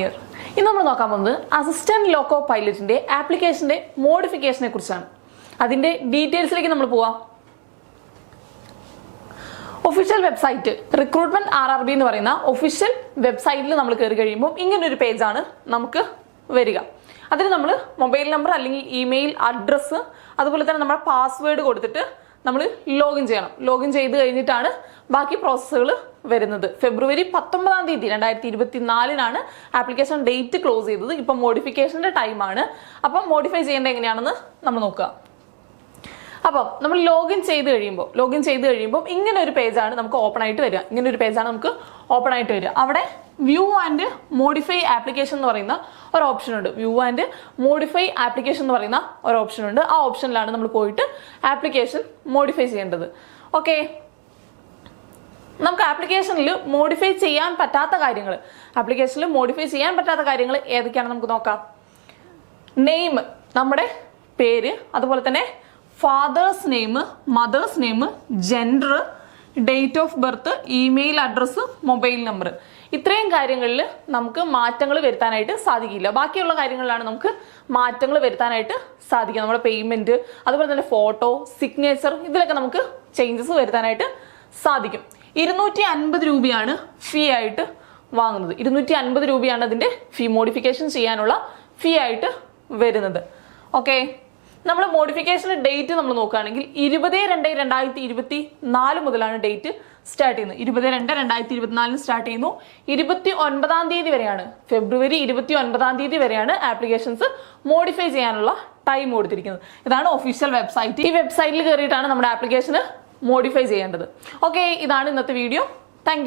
Year. ഇന്ന് നമ്മൾ നോക്കാൻ പോകുന്നത് അസിസ്റ്റന്റ് ലോക്കോ പൈലറ്റിന്റെ ആപ്ലിക്കേഷന്റെ മോഡിഫിക്കേഷനെ കുറിച്ചാണ്. അതിന്റെ ഡീറ്റെയിൽസിലേക്ക് നമ്മൾ പോവാം. ഒഫീഷ്യൽ വെബ്സൈറ്റ് റിക്രൂട്ട്മെന്റ് RRB എന്ന് പറയുന്ന ഒഫീഷ്യൽ വെബ്സൈറ്റിൽ നമ്മൾ കയറി കഴിയുമ്പോൾ ഇങ്ങനൊരു പേജാണ് നമുക്ക് വരിക. അതിന് നമ്മൾ മൊബൈൽ നമ്പർ അല്ലെങ്കിൽ ഇമെയിൽ അഡ്രസ്സ് അതുപോലെ തന്നെ നമ്മുടെ പാസ്വേഡ് കൊടുത്തിട്ട് നമ്മൾ ലോഗിൻ ചെയ്യണം. ലോഗിൻ ചെയ്ത് കഴിഞ്ഞിട്ടാണ് ബാക്കി പ്രോസസ്സുകൾ വരുന്നത്. ഫെബ്രുവരി 19 2024 ആപ്ലിക്കേഷൻ ഡേറ്റ് ക്ലോസ് ചെയ്തത്. ഇപ്പം മോഡിഫിക്കേഷന്റെ ടൈമാണ്. അപ്പം മോഡിഫൈ ചെയ്യേണ്ടത് എങ്ങനെയാണെന്ന് നമ്മൾ നോക്കുക. അപ്പം നമ്മൾ ലോഗിൻ ചെയ്ത് കഴിയുമ്പോൾ ഇങ്ങനെ ഒരു പേജാണ് നമുക്ക് ഓപ്പൺ ആയിട്ട് വരിക. അവിടെ വ്യൂ ആൻഡ് മോഡിഫൈ ആപ്ലിക്കേഷൻ എന്ന് പറയുന്ന ഒരു ഓപ്ഷൻ ഉണ്ട്. ആ ഓപ്ഷനിലാണ് നമ്മൾ പോയിട്ട് ആപ്ലിക്കേഷൻ മോഡിഫൈ ചെയ്യേണ്ടത്. ഓക്കെ, നമുക്ക് ആപ്ലിക്കേഷനിൽ മോഡിഫൈ ചെയ്യാൻ പറ്റാത്ത കാര്യങ്ങൾ ഏതൊക്കെയാണെന്ന് നമുക്ക് നോക്കാം. നെയിം, നമ്മുടെ പേര്, അതുപോലെ തന്നെ fathers name, mothers name, gender, date of birth, email address, mobile number. ഇത്രയും കാര്യങ്ങളിൽ നമുക്ക് മാറ്റങ്ങൾ വരുത്താനായിട്ട് സാധിക്കില്ല. ബാക്കിയുള്ള കാര്യങ്ങളിലാണ് നമുക്ക് മാറ്റങ്ങൾ വരുത്താനായിട്ട് സാധിക്കുക. നമ്മുടെ പേയ്മെന്റ്, അതുപോലെ തന്നെ ഫോട്ടോ, സിഗ്നേച്ചർ, ഇതിലൊക്കെ നമുക്ക് ചേഞ്ചസ് വരുത്താനായിട്ട് സാധിക്കും. 250 രൂപയാണ് ഫീ ആയിട്ട് വാങ്ങുന്നത്. 250 രൂപയാണ് അതിന്റെ ഫീ, മോഡിഫിക്കേഷൻ ചെയ്യാനുള്ള ഫീ ആയിട്ട് വരുന്നത്. ഓക്കെ, നമ്മൾ മോഡിഫിക്കേഷൻ ഡേറ്റ് നമ്മൾ നോക്കുകയാണെങ്കിൽ 20/2/2024 മുതലാണ് ഡേറ്റ് സ്റ്റാർട്ട് ചെയ്യുന്നത്. 20/2/2024 സ്റ്റാർട്ട് ചെയ്യുന്നു. 29-ാം തീയതി വരെയാണ്, ഫെബ്രുവരി 29-ാം തീയതി വരെയാണ് ആപ്ലിക്കേഷൻസ് മോഡിഫൈ ചെയ്യാനുള്ള ടൈം കൊടുത്തിരിക്കുന്നത്. ഇതാണ് ഒഫീഷ്യൽ വെബ്സൈറ്റ്. ഈ വെബ്സൈറ്റിൽ കയറിയിട്ടാണ് നമ്മുടെ ആപ്ലിക്കേഷന് മോഡിഫൈ ചെയ്യേണ്ടത്. ഓക്കെ, ഇതാണ് ഇന്നത്തെ വീഡിയോ. താങ്ക്